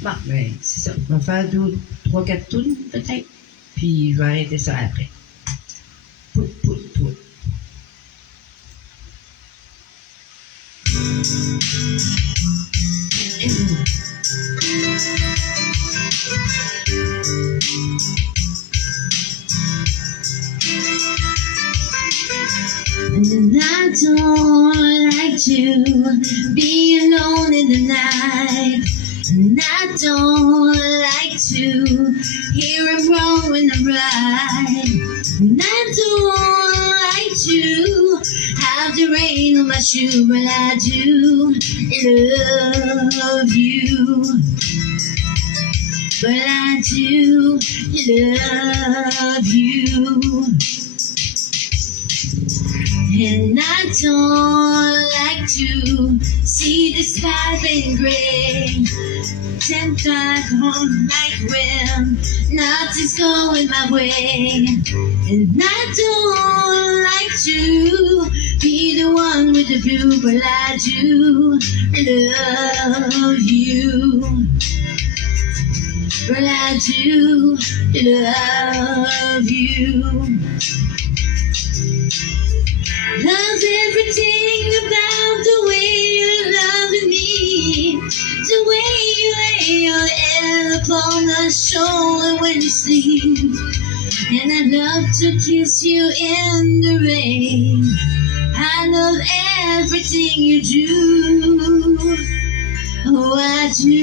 Bon, ben, c'est ça. On va faire 3-4 tours, peut-être. Puis, je vais arrêter ça après. Pout, pout, pout. And I don't like to be alone in the night. And I don't like to hear him wrong when I'm right. And I don't like to have the rain on my shoe, but I do love you. But I do love you. And I don't like to see the sky being gray. Sometimes home like when nothing's going my way. And I don't like to be the one with the blue, but I do love you. But I do love you. Love everything about the way you're loving me. The way you lay your head upon my shoulder when you sleep. And I love to kiss you in the rain. I love everything you do. Oh, I do.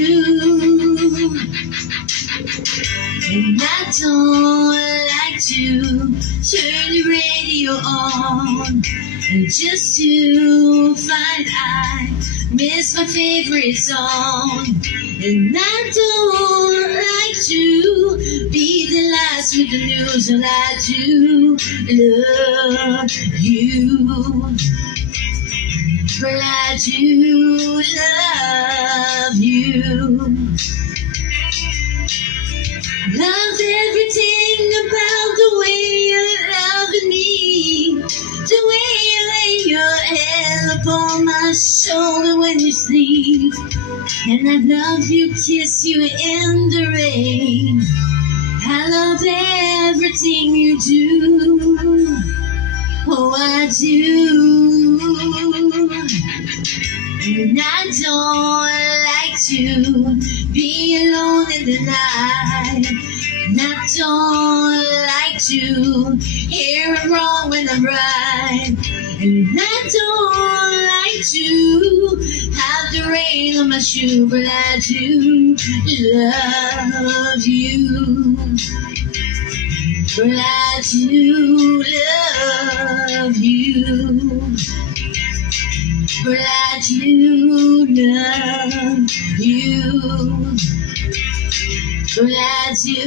And I don't like to turn the radio on. And just to find I miss my favorite song. And I don't like to be the last with the news. And I do love you. But I do love you. Love everything about the way you're loving me. The way you lay your head upon my shoulder when you sleep. And I love you, kiss you in the rain. I love everything you do. Oh, I do. And I don't like to be alone in the night. And I don't like to hear it wrong when I'm right. And I don't like to have the rain on my shoe, but I do love you. But I do love you. But I do love you. But I do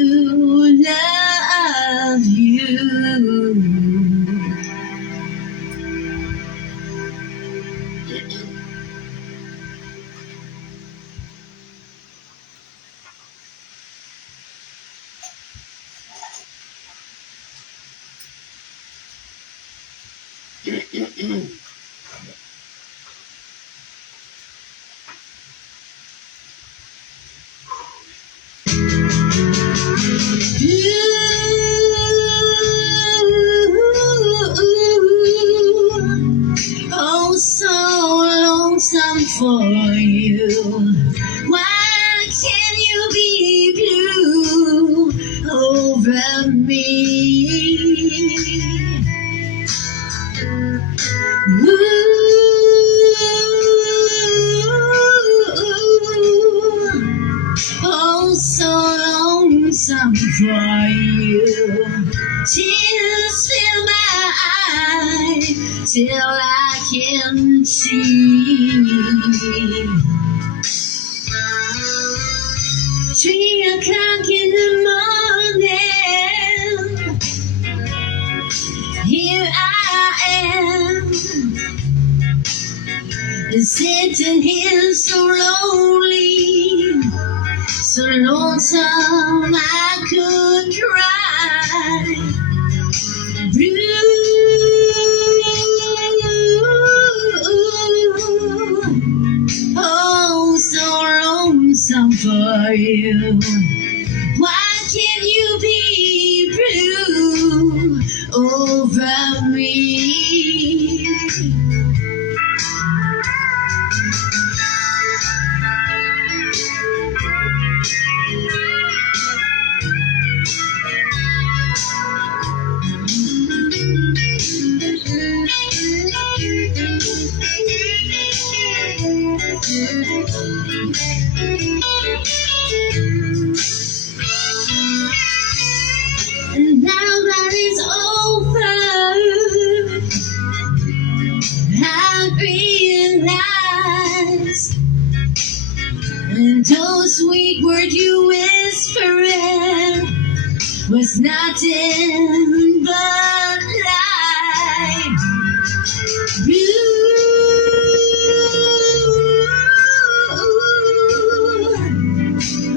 love you. Oh, so lonesome for you. Why can't you be blue over me? Oh, so lonesome for you. Tears fill my eyes till I can see. 3 o'clock in the morning, here I am, sitting here so lonely, so lonesome I could cry. Blue, oh, so lonesome for you. Why can't you be blue over me? And now that it's over, I realize, and those sweet words you whispered was nothing but light.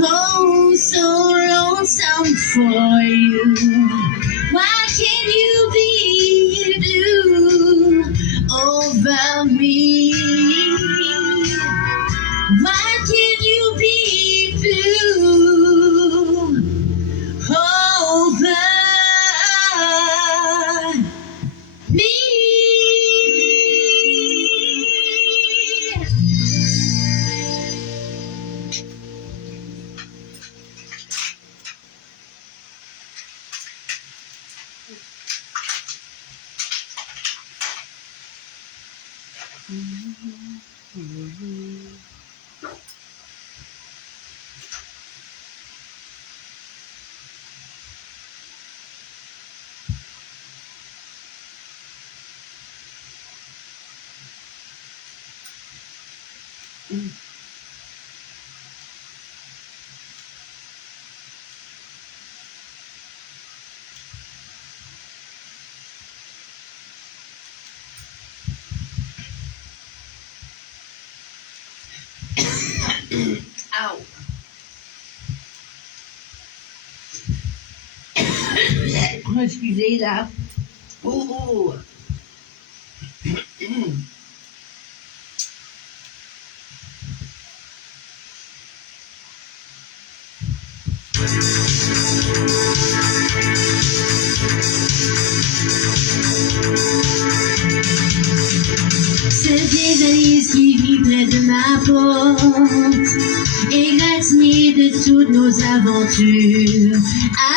Oh, so lonesome for you. Why can't you be blue over me? Why can't you be blue over me? Ow. Excusez là. Oh. Cette vieille valise qui vit près de ma porte, égratignée de toutes nos aventures,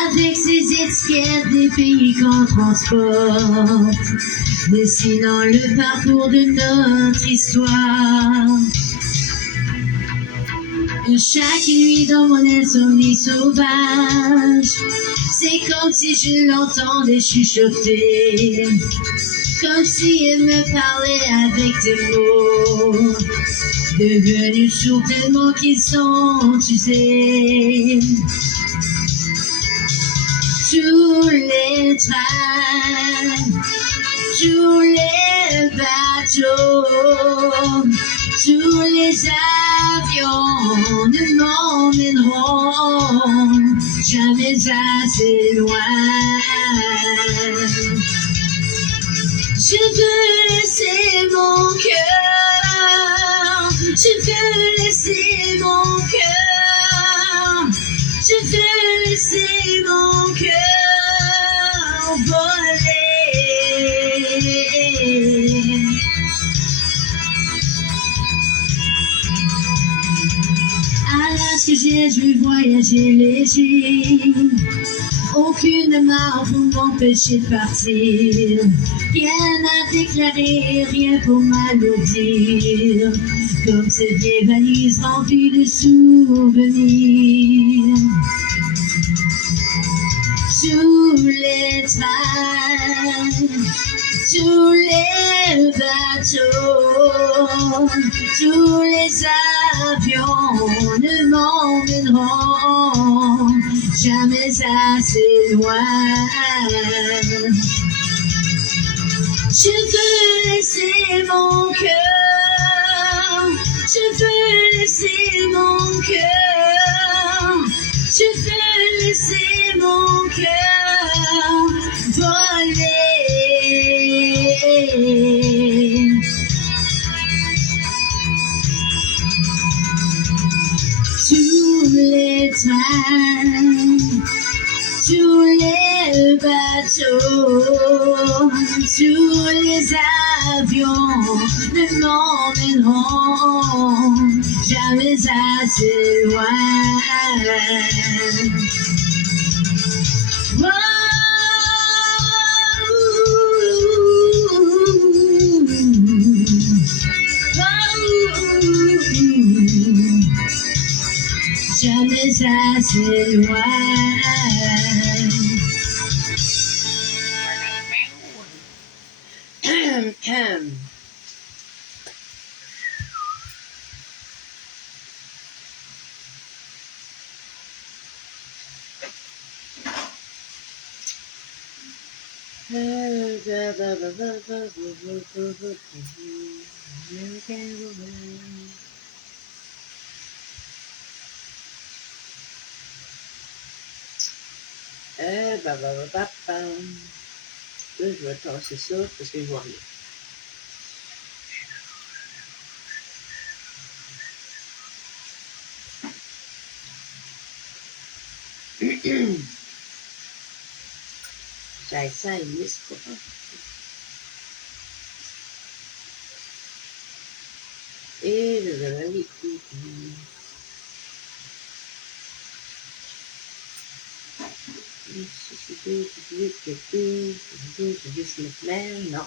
avec ses étiquettes des pays qu'on transporte, dessinant le parcours de notre histoire. Chaque nuit dans mon insomnie sauvage, c'est comme si je l'entendais chuchoter, comme si elle me parlait avec des mots, devenus sourds tellement qu'ils sont usés. Tous les trains, tous les bateaux, tous les avions ne m'emmèneront jamais assez loin. Je veux laisser mon cœur, je veux laisser mon cœur, je veux laisser mon cœur voler. À l'âge que j'ai, je veux voyager léger. Aucune marque pour m'empêcher de partir. Rien à déclarer, rien pour m'alourdir. Comme cette vieille valise remplie de souvenirs. Tous les trains, tous les bateaux, tous les avions ne m'emmèneront jamais assez loin. Je veux laisser mon cœur, je veux laisser mon cœur, je veux laisser mon cœur voler. Tous les trains sur les bateaux, sur les avions ne m'emmèneront jamais assez loin. Jamais assez loin. Là, je vais tasser ça parce que je vois rien. J'ai ça à liste, quoi. Et je vais l'écouter. Non.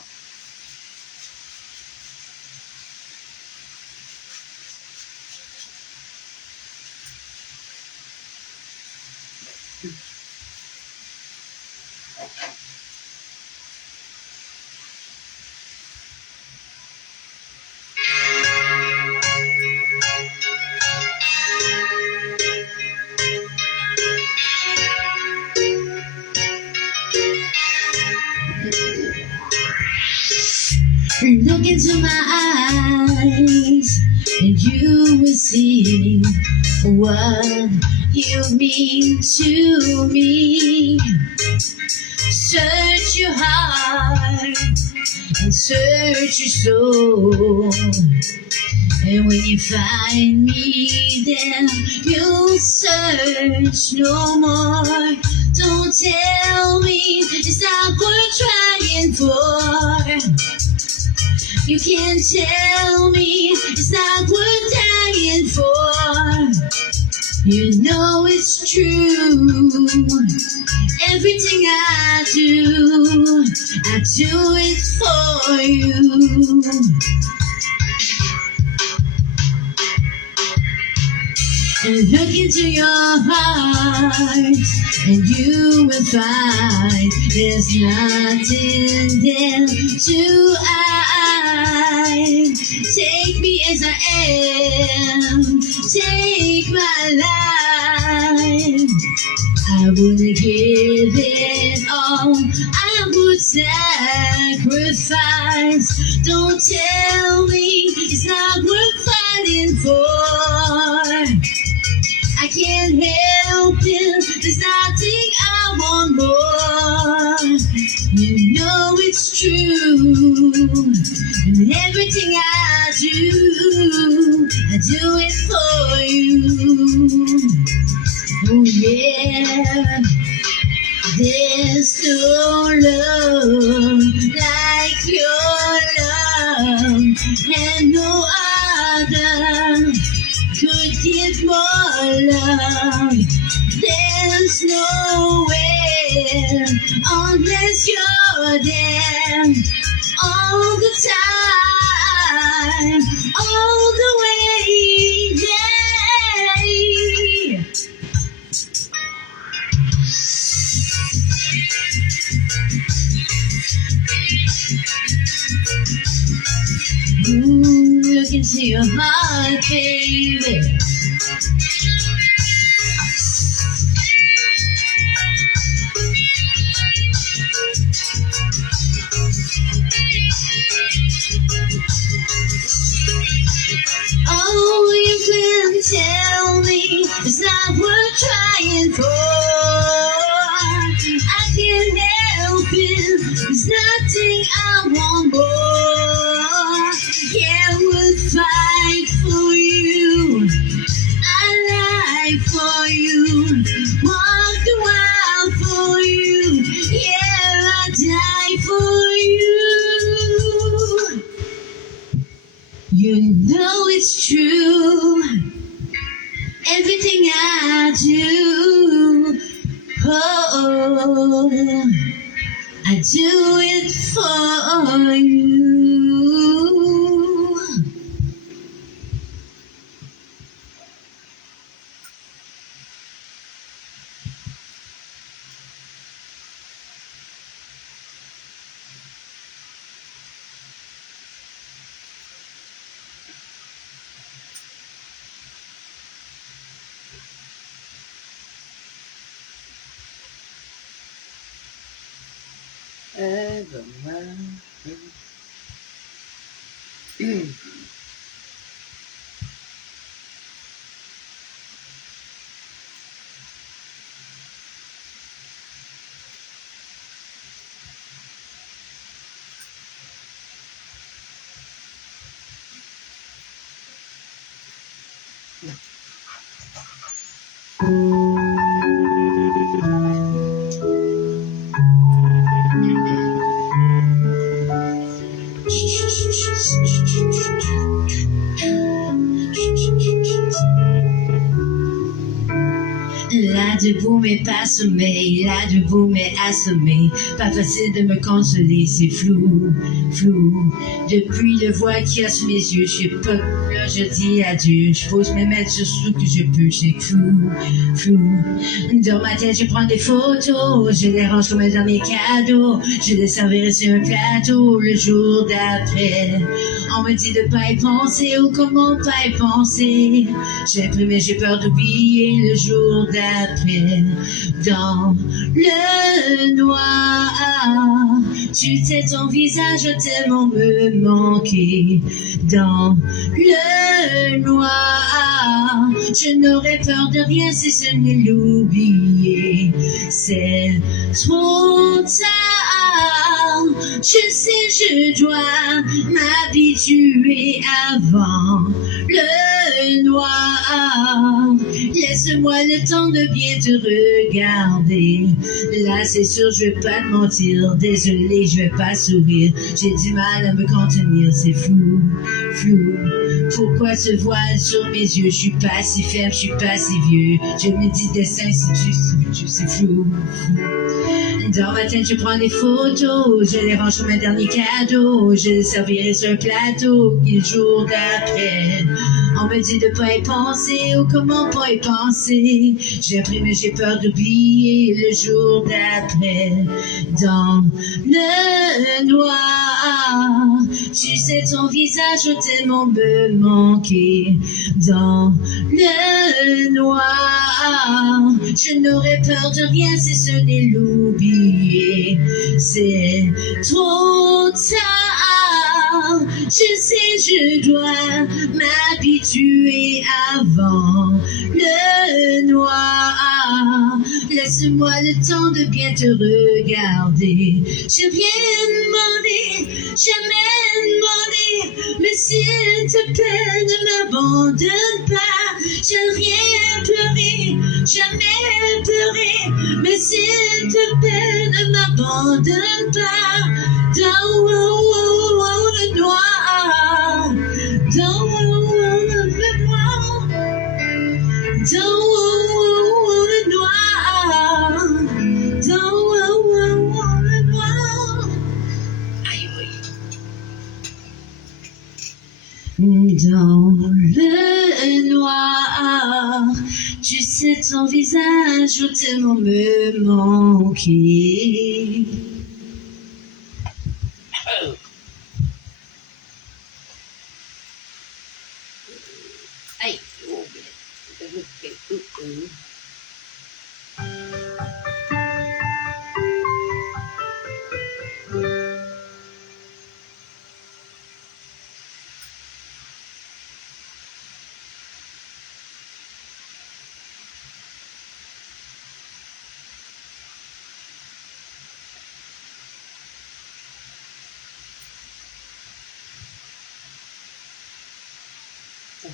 Look into my eyes, and you will see what you mean to me. Search your heart and search your soul, and when you find me, then you'll search no more. Don't tell me it's not worth trying for. You can't tell me it's not worth dying for. You know it's true. Everything I do it for you. And look into your heart, and you will find there's nothing there to hide. Take me as I am, take my life. I would give it all, I would sacrifice. Don't tell me it's not worth fighting for. I can't help it, there's nothing I want more. You know it's true, and everything I do it for you. Oh yeah, there's no love like your love, and no other could give more love. There's nowhere unless you're there all the time, all the way, yeah. Look into your heart, baby. Oh, you can tell me it's not worth trying for. I can't help it, there's nothing I want more. Yeah, we'll fight for you. I die for you. Walk the world for you. Yeah, I die for you. You know it's true. Everything I do, oh, I do it for you. Là debout mais pas sommeil, là debout mais assommé. Pas facile de me consoler, c'est flou, flou. Depuis le voile qu'il y a sous mes yeux, je suis pas là, je dis adieu. Je pose mes mains sur ce que je peux, c'est flou, flou. Dans ma tête, je prends des photos, je les range comme un dernier cadeau. Je les servirai sur un plateau le jour d'après. On me dit de pas y penser ou comment pas y penser. J'ai imprimé, j'ai peur d'oublier le jour d'après. Dans le noir, tu sais ton visage tellement me manquer. Dans le noir, je n'aurais peur de rien si ce n'est l'oublier. C'est trop tard, je sais je dois m'habituer avant le noir. Laisse-moi le temps de bien te regarder. Là c'est sûr je vais pas te mentir. Désolé je vais pas sourire. J'ai du mal à me contenir, c'est flou, flou. Pourquoi ce voile sur mes yeux? Je suis pas si faible, je suis pas si vieux. Je me dis destin c'est juste, c'est flou, flou. Dans ma tête je prends des photos, je les range sur mes derniers cadeaux. Je les servirai sur un plateau le jour d'après. On me dit de pas y penser ou comment pas y penser. J'ai appris mais j'ai peur d'oublier le jour d'après. Dans le noir, tu sais ton visage tellement me manquer. Dans le noir, je n'aurais peur de rien si ce n'est l'oublier. C'est trop tard, je sais je dois m'habituer avant le noir. Laisse-moi le temps de bien te regarder. J'ai rien demandé, jamais demandé, mais s'il te plaît ne m'abandonne pas. J'ai rien pleuré, jamais pleuré, mais s'il te plaît ne m'abandonne pas. Dans le noir, dans le noir, dans le noir, dans le noir. Aïe, aïe. Dans le noir, tu sais ton visage tellement me manquer. Aïe, oh,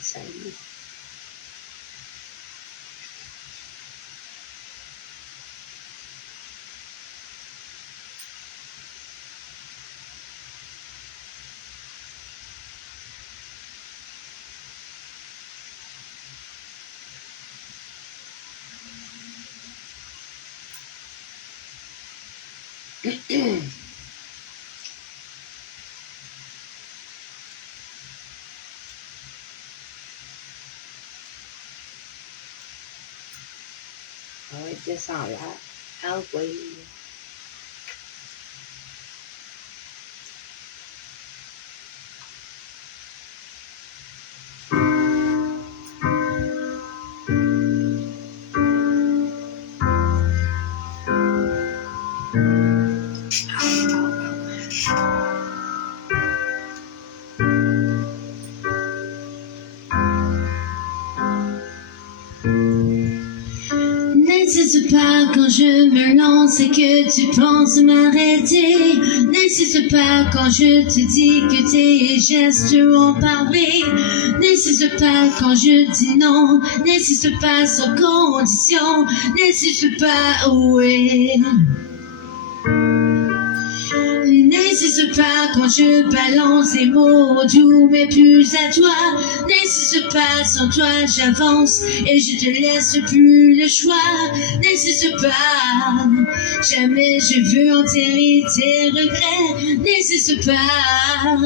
ça y est. Rồi descends là. Ah oui. N'insiste pas quand je me lance et que tu penses m'arrêter. N'insiste pas quand je te dis que tes gestes ont parlé. N'insiste pas quand je dis non. N'insiste pas sans condition. N'insiste pas, ouais. N'insiste pas quand je balance des mots doux mais plus à toi. N'insiste pas, sans toi j'avance et je te laisse plus le choix. N'insiste pas, jamais je veux enterrer tes regrets. N'insiste pas,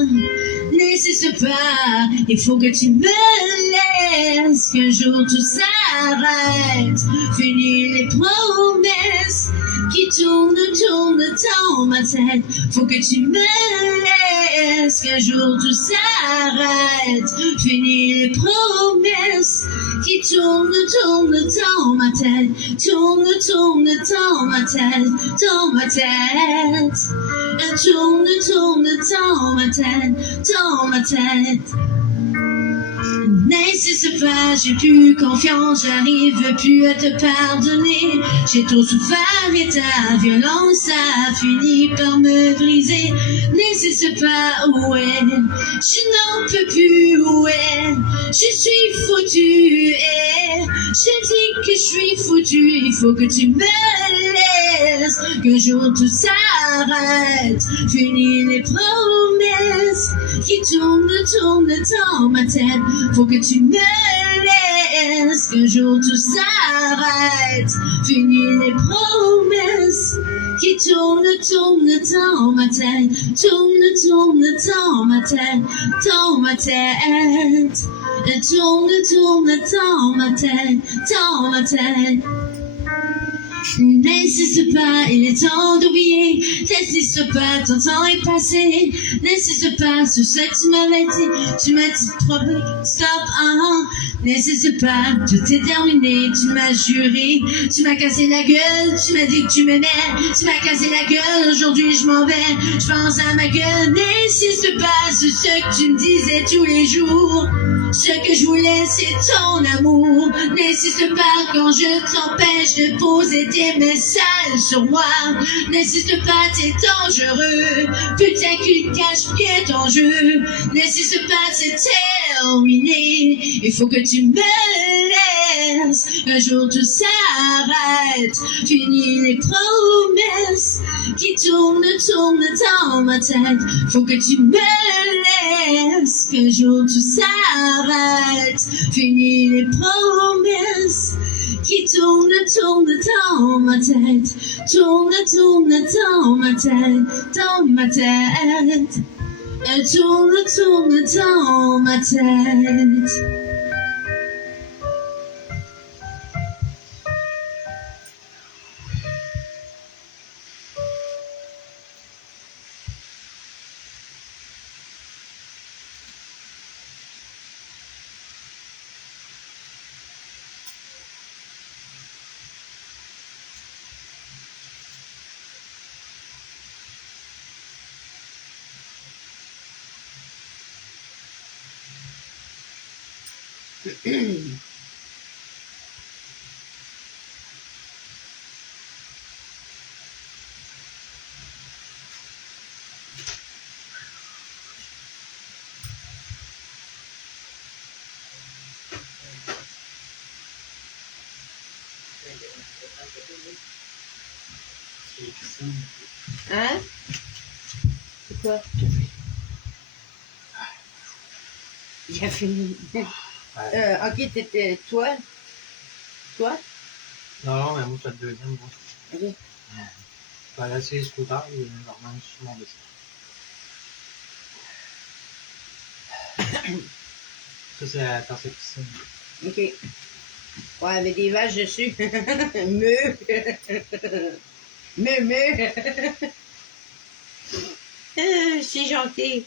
n'insiste pas, il faut que tu me laisses, qu'un jour tout s'arrête. Fini les promesses qui tournent dans ma tête. Faut que tu me laisses, qu'un jour tout s'arrête. Fini les promesses qui tournent dans ma tête. Tourne dans ma tête, dans ma tête. Tourne dans ma tête, dans ma tête. N'insiste pas, j'ai plus confiance, j'arrive plus à te pardonner. J'ai trop souffert et ta violence a fini par me briser. N'insiste pas, ouais, je n'en peux plus, ouais, je suis foutu, je dis que je suis foutu, il faut que tu me laisses, qu'un jour tout s'arrête. Fini les promesses qui tournent dans ma tête. Faut que tu me laisses, qu'un jour tout s'arrête. Fini les promesses qui tournent dans ma tête. Tourne dans ma tête, dans ma tête. Tourne dans ma tête, dans ma tête. N'insiste pas, il est temps d'oublier. N'insiste pas, ton temps est passé. N'insiste pas sur ce que tu m'avais dit. Tu m'as dit stop, N'insiste pas, tout est terminé. Tu m'as juré, tu m'as cassé la gueule. Tu m'as dit que tu m'aimais, tu m'as cassé la gueule. Aujourd'hui je m'en vais, je pense à ma gueule. N'insiste pas sur ce que tu me disais tous les jours. Ce que je voulais c'est ton amour. N'insiste pas quand je t'empêche de poser tes messages sur moi. N'insiste pas, t'es dangereux. Putain qu'il cache bien ton jeu. N'insiste pas, c'est terminé. Il faut que tu me laisses. Un jour tout s'arrête. Fini les promesses qui tournent dans ma tête. Faut que tu me laisses. Qu'un jour tout s'arrête. Fini les promesses qui tourne dans ma tête. Tourne dans ma tête, dans ma tête. Elle tourne dans ma tête. Hein? C'est quoi? Il a fini. Ok, t'étais toi? Toi? Non, mais moi, c'est le deuxième. Moi. Ok. Là, c'est scooter, et normalement, souvent de ça. Ça, c'est dans cette piscine. OK. Ouais, avec des vaches dessus. Meu. Meu. C'est gentil.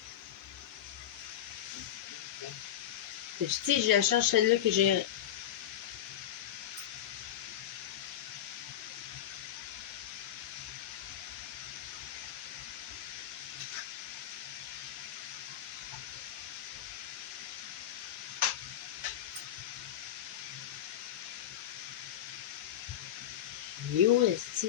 Tu sais, je la cherche celle-là que j'ai. Yo, esti.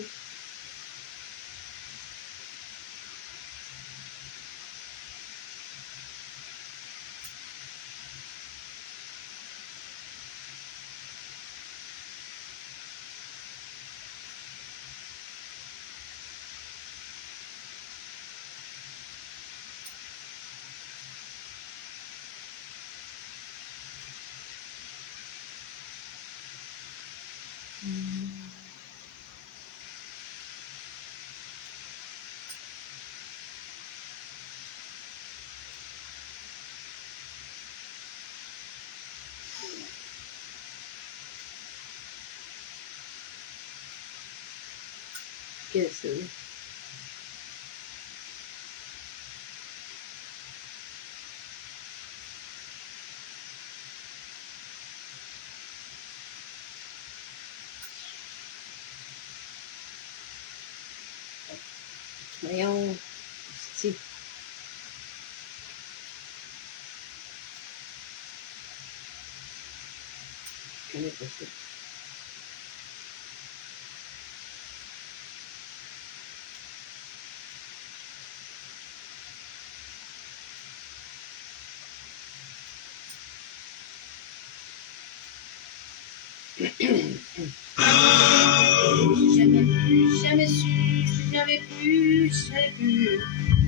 Qu'est-ce que c'est? Voyons. Esti. Je connais pas ça. Jamais su, jamais pu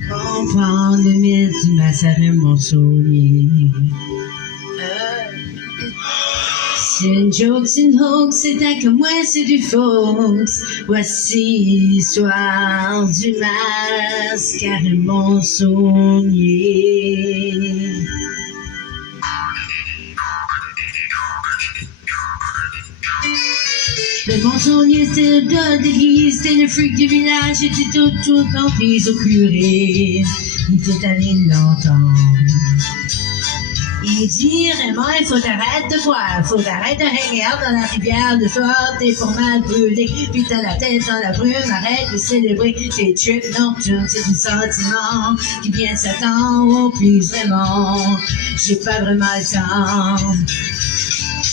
comprendre le mythe du massacre monsonnier. C'est une joke, c'est une hoax, c'est un comme moi, c'est du Fox. Voici l'histoire du mascaret monsonnier. Le monsonnier, c'est le gars d'église, c'est le freak du village, c'était tout compris au curé. Il était allé l'entendre. Il dit, Raymond, il faut t'arrêter de boire, faut t'arrêter de hanger out dans la rivière de soir, t'es pour mal brûlé, pis t'as la tête dans la brume, arrête de célébrer tes trips nocturnes, c'est du sentiment qui vient de Satan, au plus vraiment, j'ai pas vraiment le temps.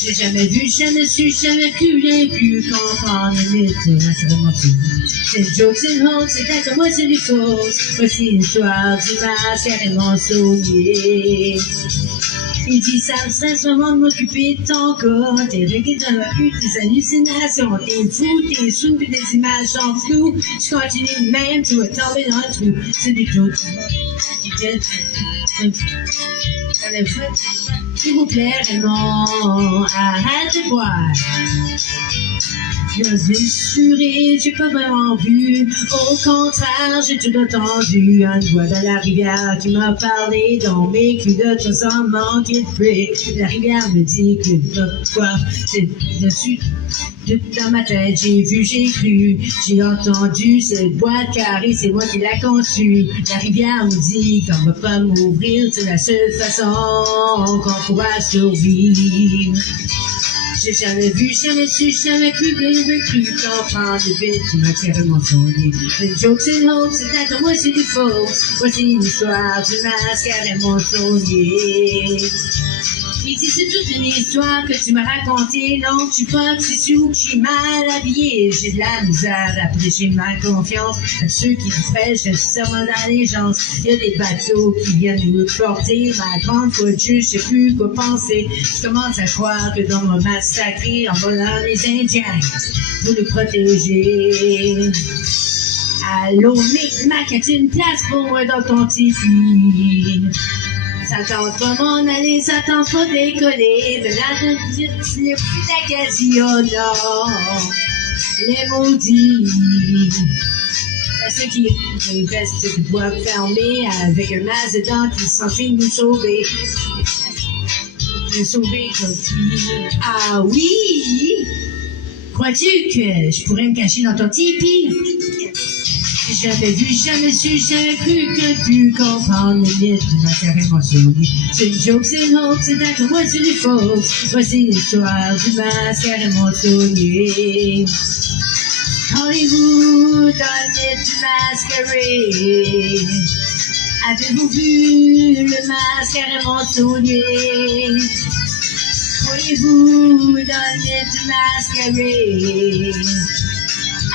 J'ai jamais vu, jamais su, jamais pu, rien pu comprendre le mythe de la cérémonie. C'est une joke, c'est une honte, c'est un comme moi, c'est du faux. Voici l'histoire du mascaret monsonnier. Il dit, ça me stresse vraiment de m'occuper de ton corps. T'es réglé dans la rue, tes hallucinations. T'es fou, t'es sous, puis des images sont floues. Tu continues de même, tu vas tomber dans le trou. C'est des clous qui viennent. S'il vous plaît, Raymond, arrête de boire. Je suis juré, j'ai pas vraiment vu. Au contraire, j'ai tout entendu. Une voix de la rivière qui m'a parlé dans mes culottes sans manquer de bruit. La rivière me dit que quoi, c'est dessus. Dans ma tête, j'ai vu, j'ai cru, j'ai entendu cette boîte carrée, c'est moi qui l'a conçue. La rivière me dit qu'on va pas m'ouvrir, c'est la seule façon qu'on pourra survivre. J'ai jamais vu, jamais su, jamais pu, jamais cru comprendre le but du mascaret monsonnier. C'est une joke, c'est une hoax, c'est un comme moi, c'est du faux. Voici l'histoire du mascaret monsonnier. Ici, c'est toute une histoire que tu m'as racontée. Non, je suis pas que je suis sous, que je suis mal habillé. J'ai de la misère à prêcher ma confiance à ceux qui prêchent le serment d'allégeance. Il y a des bateaux qui viennent nous porter. Ma grande fois de Dieu, je sais plus quoi penser. Je commence à croire que dans mon massacré en volant les Indiens, vous nous protégez. Allô, Micmac, as-tu une place pour moi dans ton tipi? Ça tente pas m'en aller, ça tente pas décoller. Mais là, je dis, c'est plus d'Acadie, oh non. Les maudits. Ceux qui ont une veste de bois fermée avec un masque dedans qui est censé nous sauver. Nous sauver comme qui? Ah oui! Crois-tu que je pourrais me cacher dans ton tipi? Jamais vu, jamais su, jamais cru que tu comprends les mythes de ma terre et mon soulier. C'est une joke, c'est une hoax, c'est d'accord, moi c'est du faux. Voici l'histoire du masque et mon soulier. Hollywood, dans le mythe du masquerade. Avez-vous vu le masque et mon soulier? Voyez-vous dans le mythe du masquerade?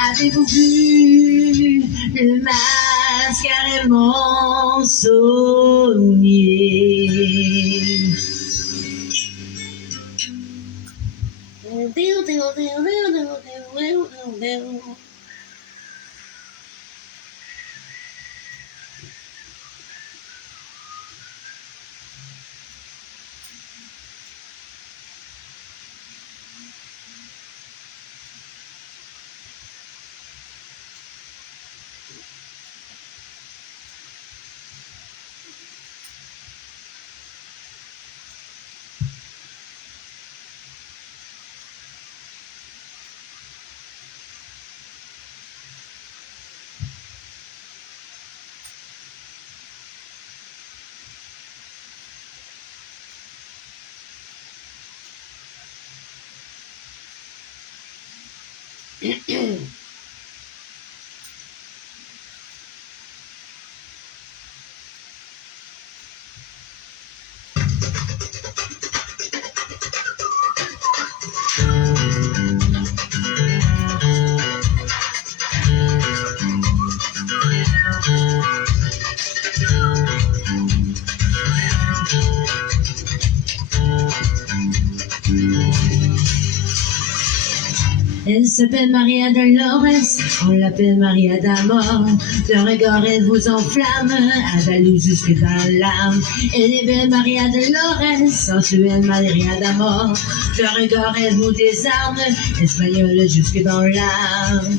Avez-vous vu le masque et mon saunier? Elle s'appelle Maria Dolores, on l'appelle Maria d'Amor. Le regard, elle vous enflamme, avalou jusque dans l'âme. Elle est belle Maria Dolores, sensuelle Maria d'Amor. Le regard, elle vous désarme, espagnole jusque dans l'âme.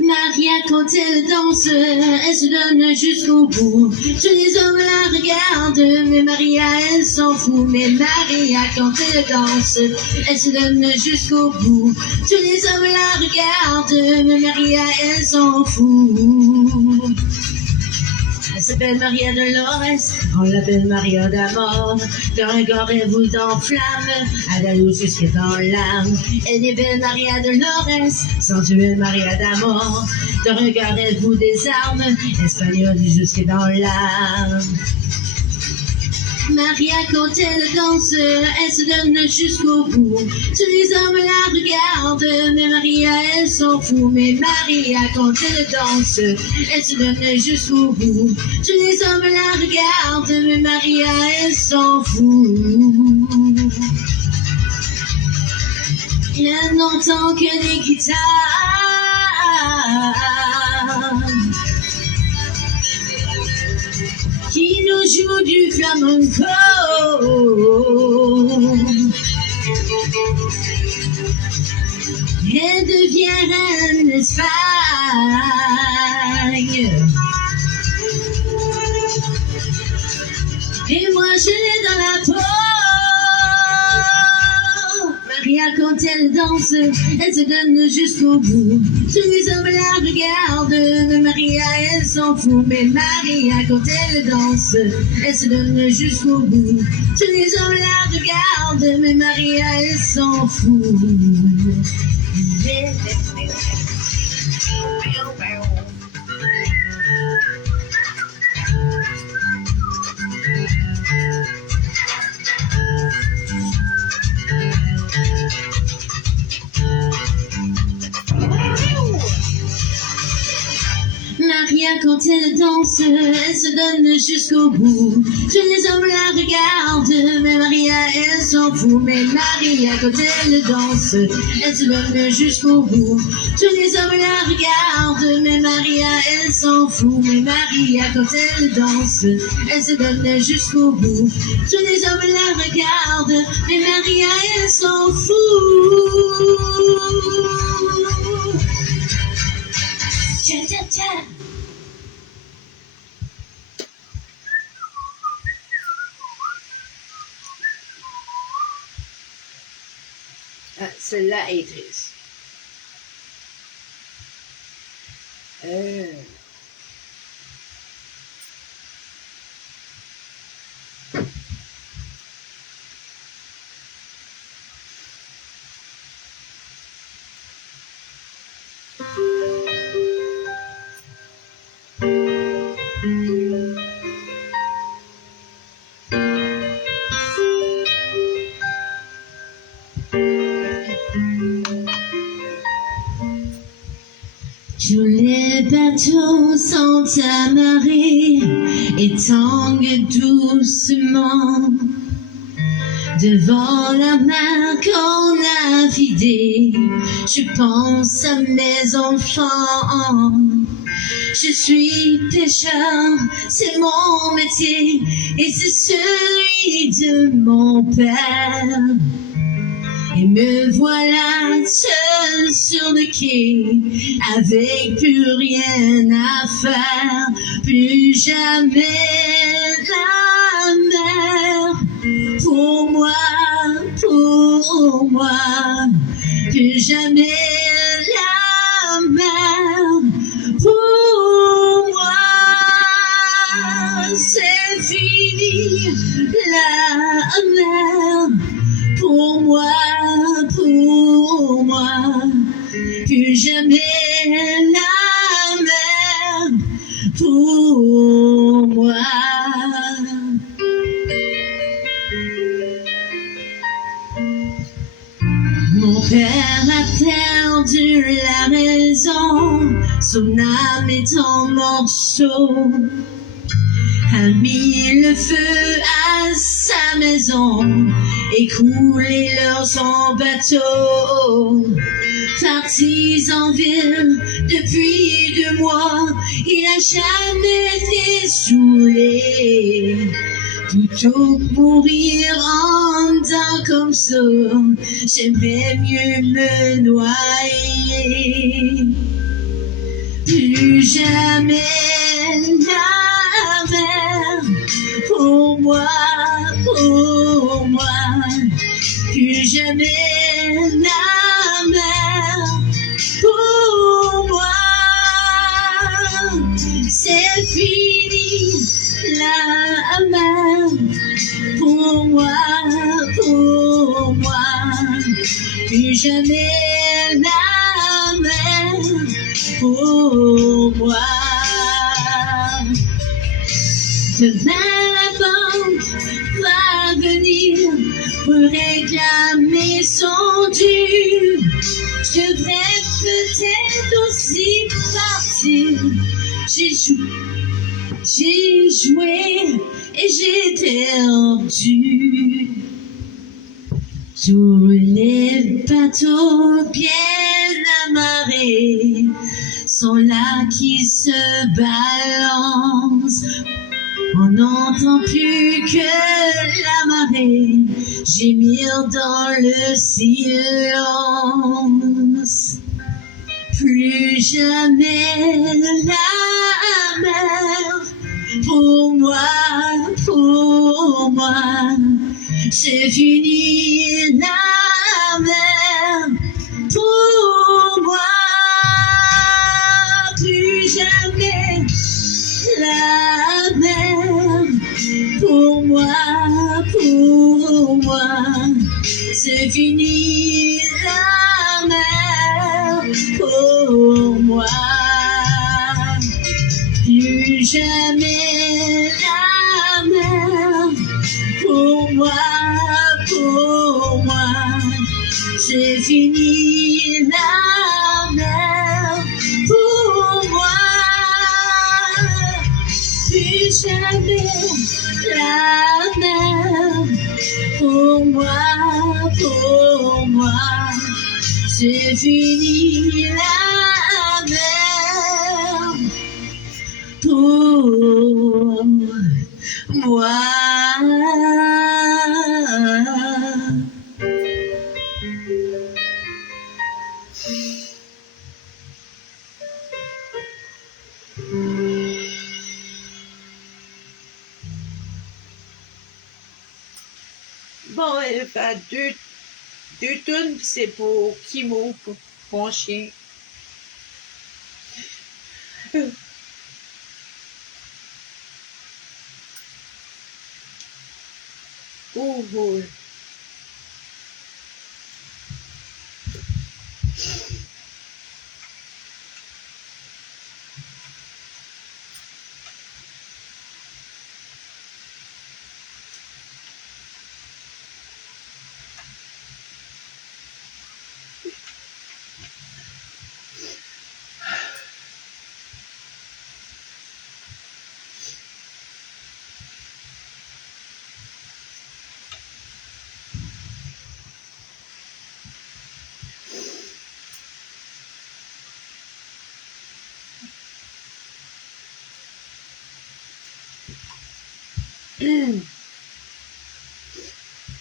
Maria, quand elle danse, elle se donne jusqu'au bout. Tous les hommes la regardent, mais Maria, elle s'en fout. Mais Maria, quand elle danse, elle se donne jusqu'au bout. Tous les hommes la regardent, mais Maria, elle s'en fout. Elle s'appelle Maria Dolores, on l'appelle Maria d'Amor. Le regard, elle vous enflamme, à la louche jusque dans l'âme. Elle est belle Maria Dolores, sensuelle Maria d'Amor. Le regard, elle vous désarme, espagnole jusque dans l'âme. Maria, quand elle danse, elle se donne jusqu'au bout. Tous les hommes la regardent, mais Maria, elle s'en fout. Mais Maria, quand elle danse, elle se donne jusqu'au bout. Tous les hommes la regardent, mais Maria, elle s'en fout. Elle n'entend que des guitares qui nous joue du flamenco. Elle devient reine d'Espagne. Et moi je l'ai dans la peau. Maria, quand elle danse, elle se donne jusqu'au bout. Tous les hommes la regardent, mais Maria, elle s'en fout. Mais Maria, quand elle danse, elle se donne jusqu'au bout. Tous les hommes la regardent, mais Maria, elle s'en fout. Maria, quand elle danse, elle se donne jusqu'au bout. Tous les hommes la regardent, mais Maria, elle s'en fout. Mais Maria, quand elle danse, elle se donne jusqu'au bout. Tous les hommes la regardent, mais Maria, elle s'en fout. Mais Maria, quand elle danse, elle se donne jusqu'au bout. Tous les hommes la regardent, mais Maria, elle s'en fout. Ah, celle-là est triste. Tous les bateaux sont amarrés et tanguent doucement devant la mer qu'on a vidée. Je pense à mes enfants. Je suis pêcheur, c'est mon métier et c'est celui de mon père. Et me voilà seul sur le quai, avec plus rien à faire, plus jamais la mer. Pour moi, plus jamais la mer. Pour moi, c'est fini la mer. Pour moi, plus jamais la mer. Pour moi. Mon père a perdu la raison, son âme est en morceaux, a mis le feu à sa maison, écoulé son bateau. Partis en ville depuis 2 mois, il n'a jamais été saoulé. Plutôt que mourir en dedans comme ça, j'aimerais mieux me noyer. Plus jamais la mer. Pour moi, plus jamais la mer. Pour moi, c'est fini la mer. Pour moi, plus jamais la mer. Pour moi. Demain la banque va venir pour réclamer son dû. Je devrais peut-être aussi partir. J'ai joué et j'ai perdu. Tous les bateaux bien amarrés sont là qui se balancent. On n'entend plus que la marée gémir dans le silence. Plus jamais la mer. Pour moi, c'est fini la mer. Pour moi, plus jamais la mer. Pour moi, c'est fini la mer. Pour moi, plus jamais la mer. Pour moi, c'est fini la mer. Pour moi, plus jamais la mer. Pour moi, c'est fini la mer. Pour moi. Bon, elle fait 2 tunes, pis c'est pour Kimo, pour mon chien. Oh, oh.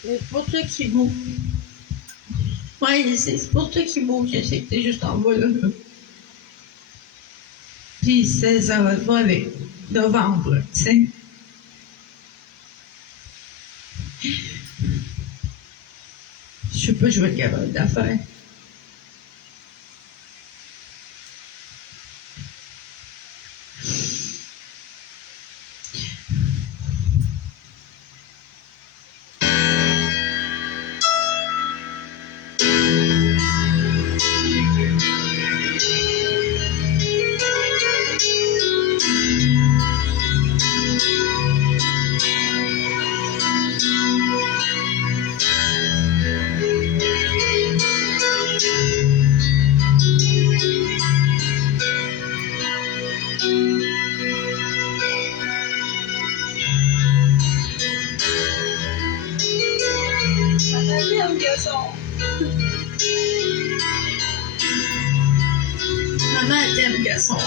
C'est pour toi qui bouge. Ouais, c'est pour toi qui bouge. Je sais que t'es juste en bas là. Puis ça va pas avec novembre, tu sais. Je sais pas, je vais être capable d'affaires. Maman t'aime, garçon.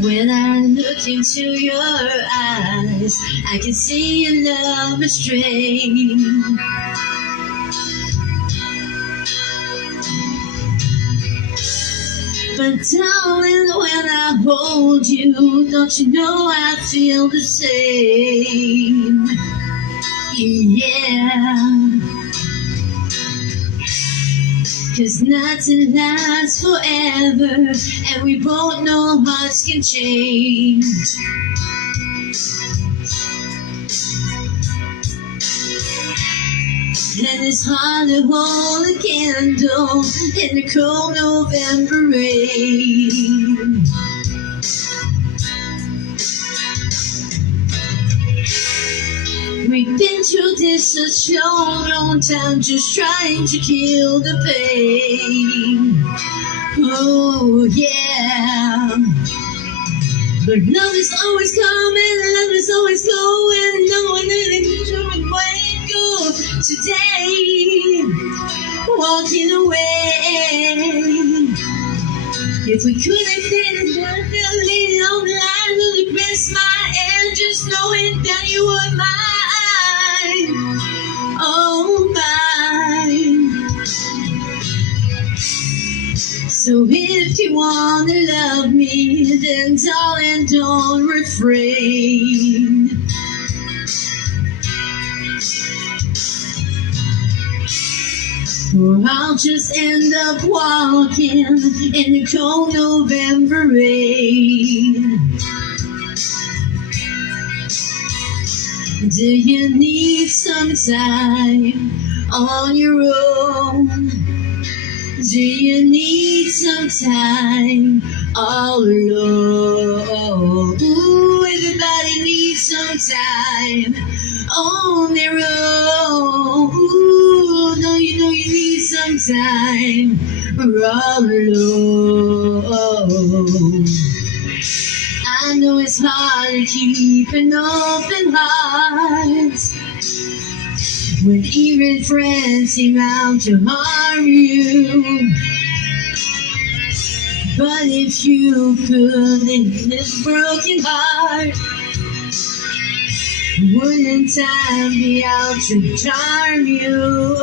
When I look into your eyes, I can see your love is strained. But darling, when I hold you, don't you know I feel the same? Yeah. 'Cause nothing lasts forever, and we both know hearts can change. And it's hard to hold a candle in the cold November rain. We've been through this such long, long time, just trying to kill the pain. Oh yeah. But love is always coming, love is always going. No one really can wait go today. Walking away. If we couldn't fit it, I'd be leaning on the line, really press my hand, just knowing that you were mine. Oh, mine. So if you wanna love me, then darling, don't refrain. Or I'll just end up walking in the cold November rain. Do you need some time on your own? Do you need some time all alone? Ooh, everybody needs some time on their own. Ooh, no, you know you need some time all alone. I know it's hard to keep an open heart. when even friends seem out to harm you. But if you could in this broken heart, wouldn't time be out to charm you?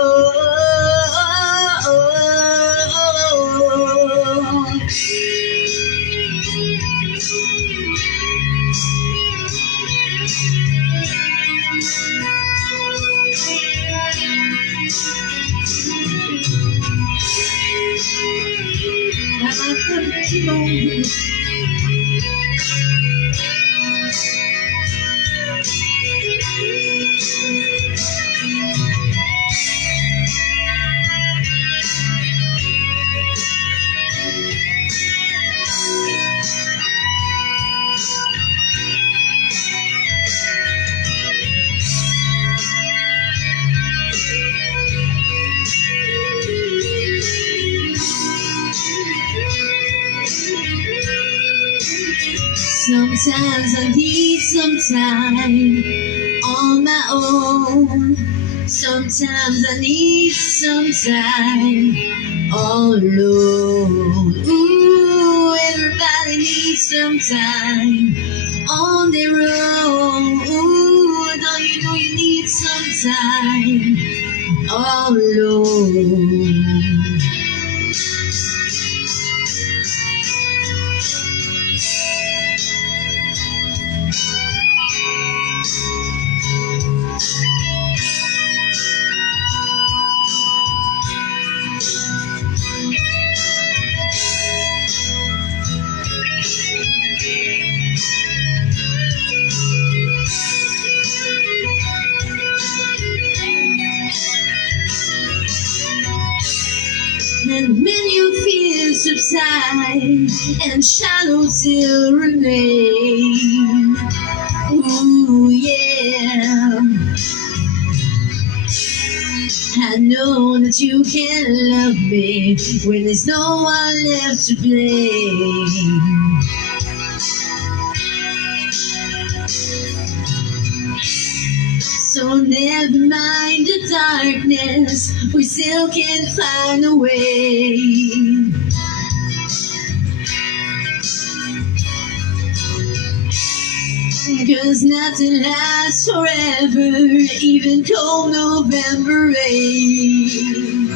Sometimes I need some time on my own. Sometimes I need some time all alone. Ooh, everybody needs some time on their own. Ooh, don't you know you need some time all alone? And when your fears subside and shadows still remain, ooh yeah, I know that you can love me when there's no one left to blame. So never mind the darkness, we still can find a way. 'Cause nothing lasts forever, even cold November rain.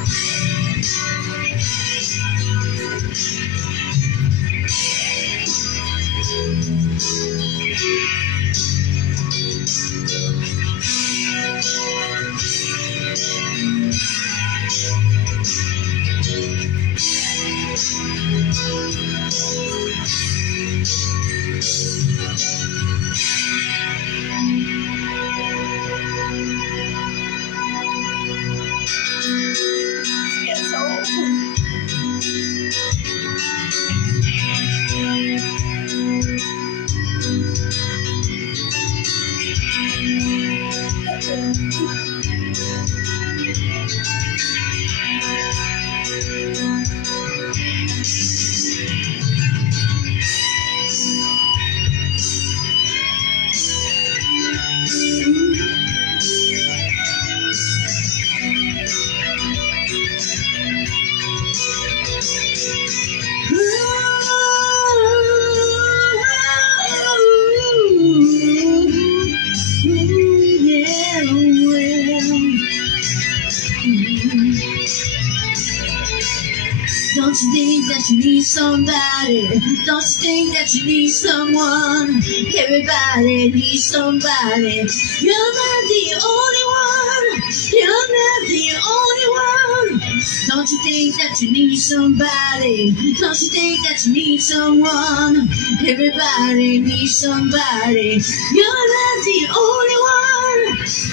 Don't you think that you need somebody? Don't you think that you need someone? Everybody needs somebody. You're not the only one. You're not the only one. Don't you think that you need somebody? Don't you think that you need someone? Everybody needs somebody. You're not the only one.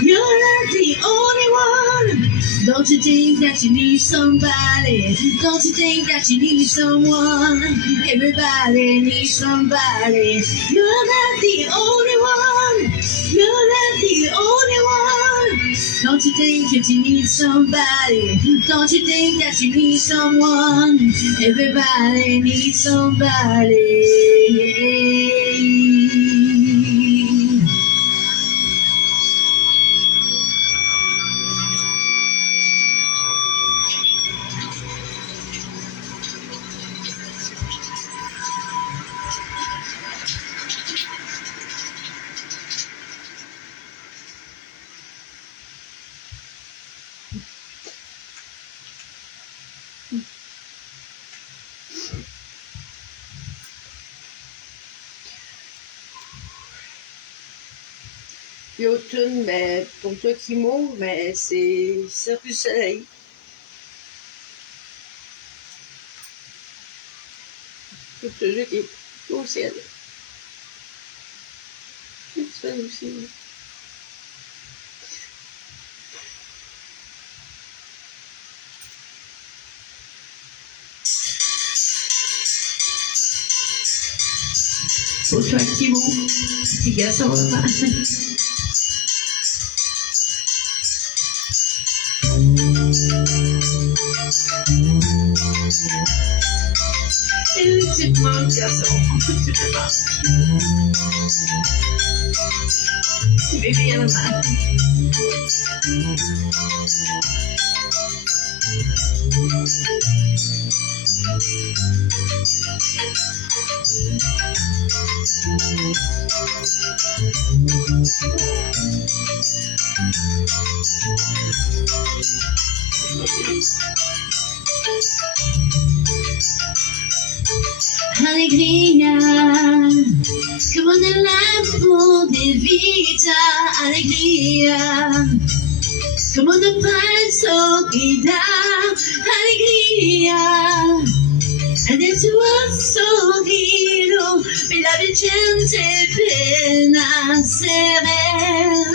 You're not the only one. Don't you think that you need somebody? Don't you think that you need someone? Everybody needs somebody. You're not the only one. You're not the only one. Don't you think that you need somebody? Don't you think that you need someone? Everybody needs somebody. Puis autre tune, ben, pour toi qui mourre, ben, c'est Cirque du Soleil. Tout le jeu qui est au ciel. C'est ça aussi. Là. Pour toi qui mourre, petit garçon de ma. Effectivement, garçon, tu me manques. Bébé à la main. Alegría, como en el lago de vida, alegría, como en el paso que da, alegría, de tu sorriso, me la gente plena serena,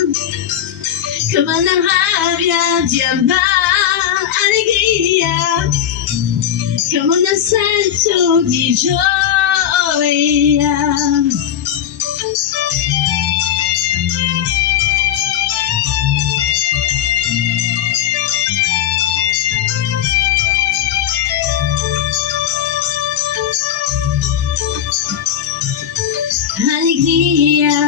como la rabia de amar, alegría. Como un asalto de joya. Alegría,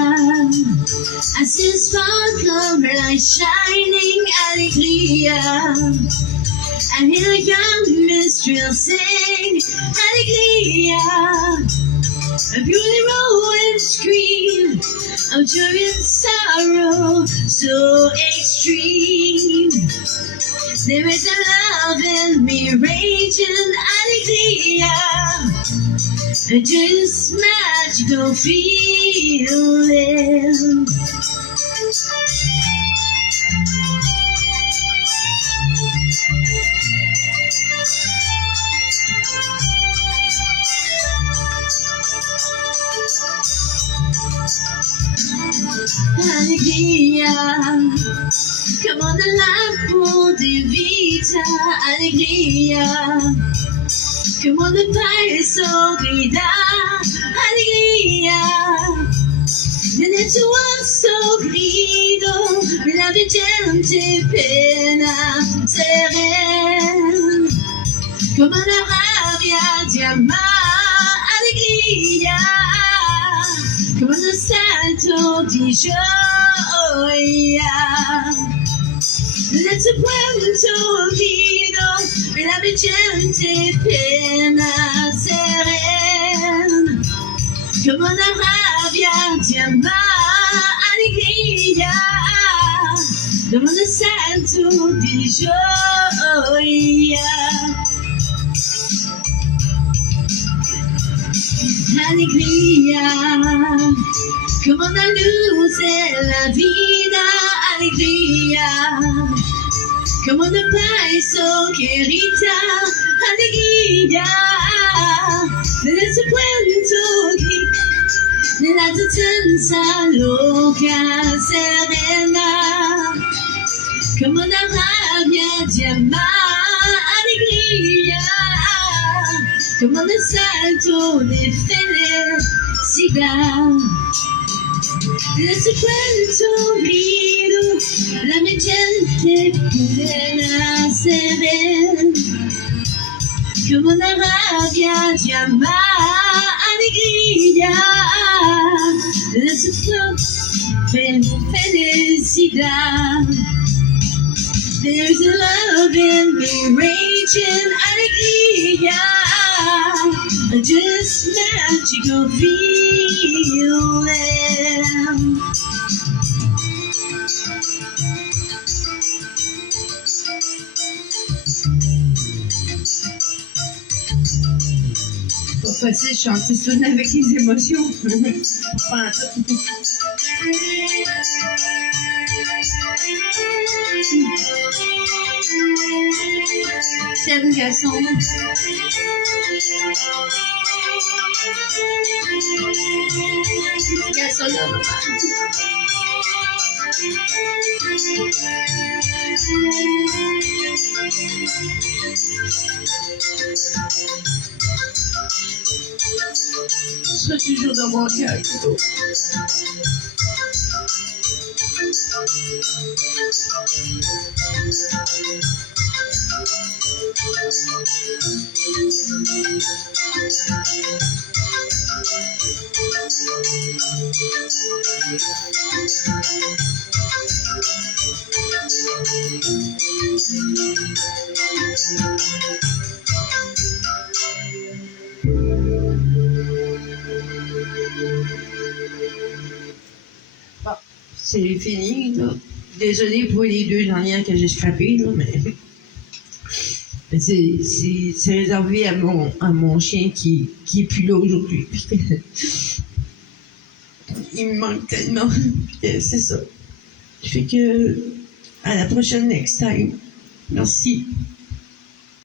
as you sparkle like shining alegría. I hear a young minstrel sing, alegría. A beauty roll and scream of joy and sorrow so extreme. There is a love in me raging, alegría. A just magical feeling. Alegría, como del lago de vida, alegría, como del país que da, alegría, de tu sorriso, la gente pena serena, como la rabia de amar, alegría. Como un asalto de joya. De tu puerto olvido, la gente pena serena. Como una rabia de amar, alegría. Como un asalto de joya. Alegría, como la luz de la vida, alegría, como el país querida, alegría, de ese puerto de la danza loca serena, como la rabia de amar, alegría. Como un salto de felicidad. De ese puerto unido, la gente plena se ve. Como la rabia de amar, alegría. De ese felicidad. There's a love in me raging, alegría. Just magical feeling. Pas facile chanter ça avec les émotions. Pas en tout. t'aime, garçon. Garçon là, maman. Tu seras toujours dans mon cœur, Kito. C'est fini, là. Désolée pour les 2 dernières que j'ai scrappées, là, mais c'est réservé à mon chien qui est plus là aujourd'hui. Il me manque tellement. C'est ça. Fait que, à la prochaine, next time. Merci.